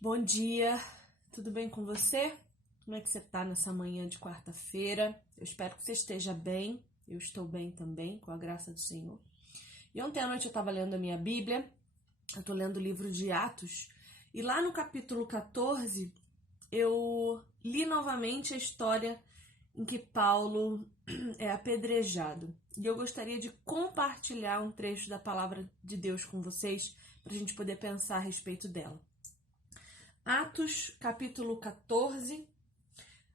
Bom dia, tudo bem com você? Como é que você tá nessa manhã de quarta-feira? Eu espero que você esteja bem, eu estou bem também, com a graça do Senhor. E ontem à noite eu estava lendo a minha Bíblia, eu estou lendo o livro de Atos, e lá no capítulo 14 eu li novamente a história em que Paulo é apedrejado. E eu gostaria de compartilhar um trecho da palavra de Deus com vocês, para a gente poder pensar a respeito dela. Atos, capítulo 14,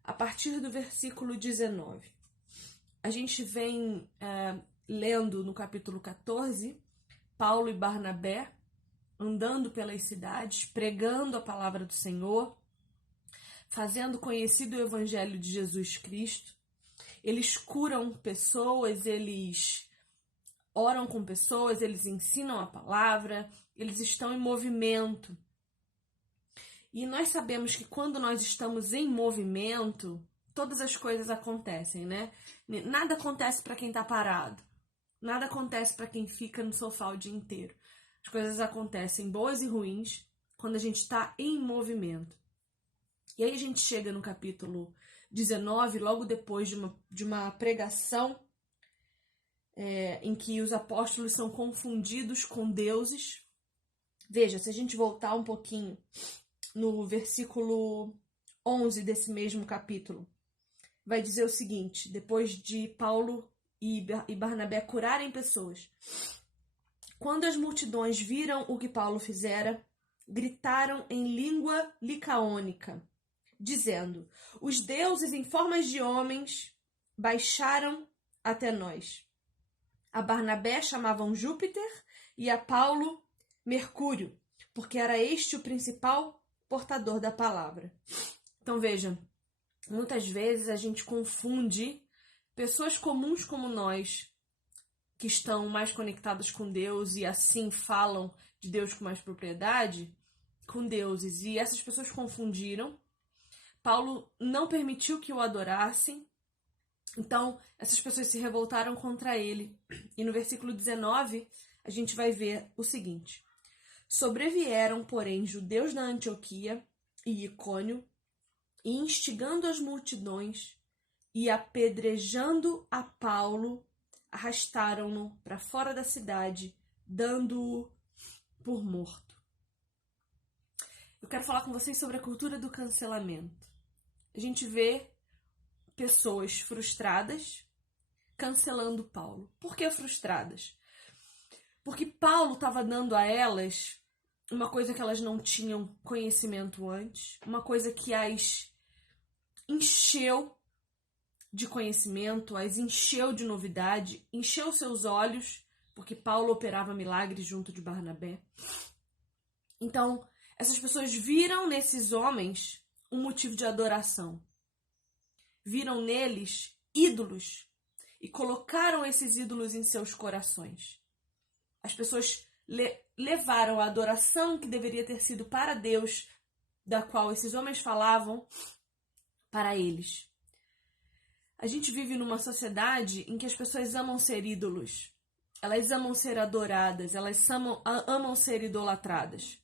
a partir do versículo 19. A gente vem lendo no capítulo 14, Paulo e Barnabé andando pelas cidades, pregando a palavra do Senhor, fazendo conhecido o evangelho de Jesus Cristo. Eles curam pessoas, eles oram com pessoas, eles ensinam a palavra, eles estão em movimento. E nós sabemos que quando nós estamos em movimento, todas as coisas acontecem, né? Nada acontece para quem está parado. Nada acontece para quem fica no sofá o dia inteiro. As coisas acontecem boas e ruins quando a gente está em movimento. E aí a gente chega no capítulo 19, logo depois de uma pregação em que os apóstolos são confundidos com deuses. Veja, se a gente voltar um pouquinho no versículo 11 desse mesmo capítulo, vai dizer o seguinte: depois de Paulo e Barnabé curarem pessoas, quando as multidões viram o que Paulo fizera, gritaram em língua licaônica, dizendo: os deuses em formas de homens baixaram até nós. A Barnabé chamavam Júpiter e a Paulo Mercúrio, porque era este o principal portador da palavra. Então vejam, muitas vezes a gente confunde pessoas comuns como nós, que estão mais conectadas com Deus e assim falam de Deus com mais propriedade, com deuses. E essas pessoas confundiram. Paulo não permitiu que o adorassem. Então, essas pessoas se revoltaram contra ele. E no versículo 19, a gente vai ver o seguinte: sobrevieram, porém, judeus da Antioquia e Icônio, e instigando as multidões e apedrejando a Paulo, arrastaram-no para fora da cidade, dando-o por morto. Eu quero falar com vocês sobre a cultura do cancelamento. A gente vê pessoas frustradas cancelando Paulo. Por que frustradas? Porque Paulo estava dando a elas uma coisa que elas não tinham conhecimento antes, uma coisa que as encheu de conhecimento, as encheu de novidade, encheu seus olhos, porque Paulo operava milagres junto de Barnabé. Então, essas pessoas viram nesses homens um motivo de adoração. Viram neles ídolos e colocaram esses ídolos em seus corações. As pessoas levaram a adoração que deveria ter sido para Deus, da qual esses homens falavam, para eles. A gente vive numa sociedade em que as pessoas amam ser ídolos. Elas amam ser adoradas, elas amam ser idolatradas.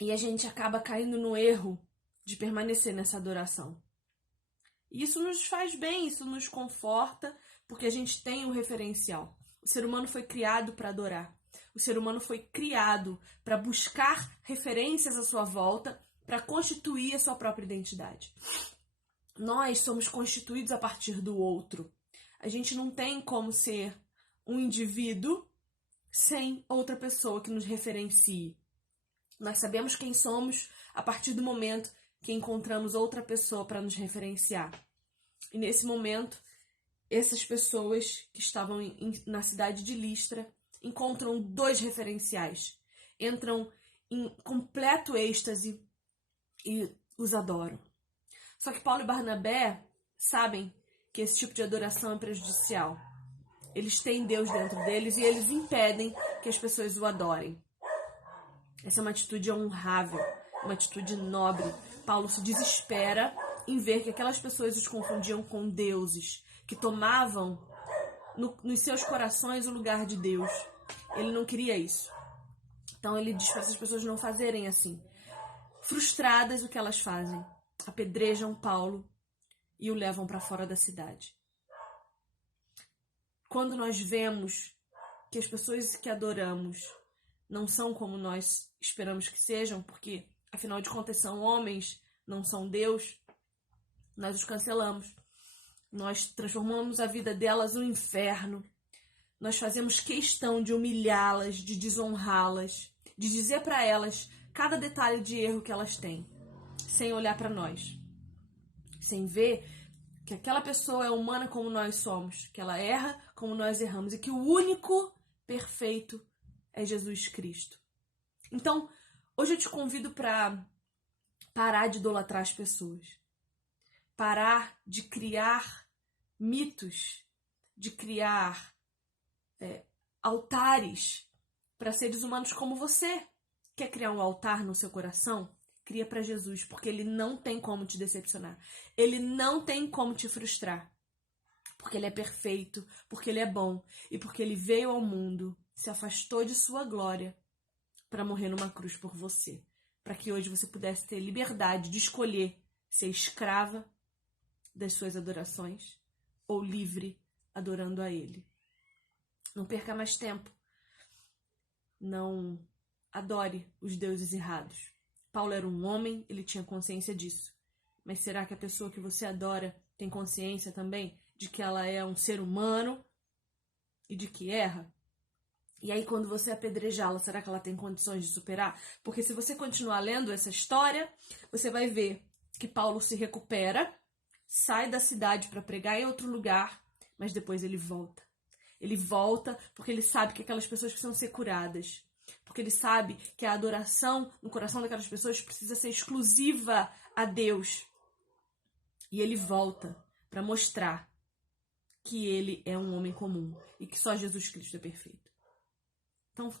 E a gente acaba caindo no erro de permanecer nessa adoração. E isso nos faz bem, isso nos conforta, porque a gente tem um referencial. O ser humano foi criado para adorar. O ser humano foi criado para buscar referências à sua volta, para constituir a sua própria identidade. Nós somos constituídos a partir do outro. A gente não tem como ser um indivíduo sem outra pessoa que nos referencie. Nós sabemos quem somos a partir do momento que encontramos outra pessoa para nos referenciar. E nesse momento, essas pessoas que estavam na cidade de Listra encontram dois referenciais. Entram em completo êxtase e os adoram. Só que Paulo e Barnabé sabem que esse tipo de adoração é prejudicial. Eles têm Deus dentro deles e eles impedem que as pessoas o adorem. Essa é uma atitude honrável, uma atitude nobre. Paulo se desespera em ver que aquelas pessoas os confundiam com deuses, que tomavam nos seus corações o lugar de Deus. Ele não queria isso. Então ele diz para essas pessoas não fazerem assim. Frustradas, o que elas fazem? Apedrejam Paulo e o levam para fora da cidade. Quando nós vemos que as pessoas que adoramos não são como nós esperamos que sejam, porque, afinal de contas, são homens, não são Deus, nós os cancelamos. Nós transformamos a vida delas no inferno. Nós fazemos questão de humilhá-las, de desonrá-las, de dizer para elas cada detalhe de erro que elas têm, sem olhar para nós, sem ver que aquela pessoa é humana como nós somos, que ela erra como nós erramos e que o único perfeito é Jesus Cristo. Então, hoje eu te convido para parar de idolatrar as pessoas, parar de criar mitos, de criar altares para seres humanos como você. Quer criar um altar no seu coração? Cria para Jesus, porque Ele não tem como te decepcionar. Ele não tem como te frustrar. Porque Ele é perfeito, porque Ele é bom e porque Ele veio ao mundo, se afastou de sua glória para morrer numa cruz por você. Para que hoje você pudesse ter liberdade de escolher ser escrava das suas adorações ou livre adorando a Ele. Não perca mais tempo. Não adore os deuses errados. Paulo era um homem, ele tinha consciência disso. Mas será que a pessoa que você adora tem consciência também de que ela é um ser humano e de que erra? E aí, quando você apedrejá-la, será que ela tem condições de superar? Porque se você continuar lendo essa história, você vai ver que Paulo se recupera, sai da cidade para pregar em outro lugar, mas depois ele volta. Ele volta porque ele sabe que aquelas pessoas precisam ser curadas. Porque ele sabe que a adoração no coração daquelas pessoas precisa ser exclusiva a Deus. E ele volta para mostrar que ele é um homem comum e que só Jesus Cristo é perfeito. Então,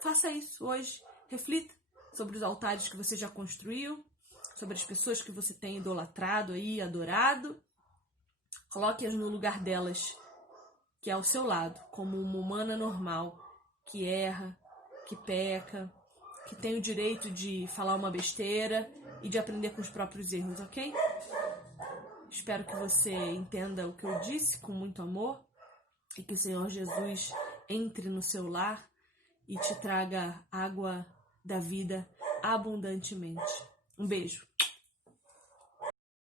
faça isso hoje. Reflita sobre os altares que você já construiu, sobre as pessoas que você tem idolatrado aí, adorado. Coloque-as no lugar delas, que é ao seu lado, como uma humana normal, que erra, que peca, que tem o direito de falar uma besteira e de aprender com os próprios erros, ok? Espero que você entenda o que eu disse com muito amor e que o Senhor Jesus entre no seu lar e te traga água da vida abundantemente. Um beijo.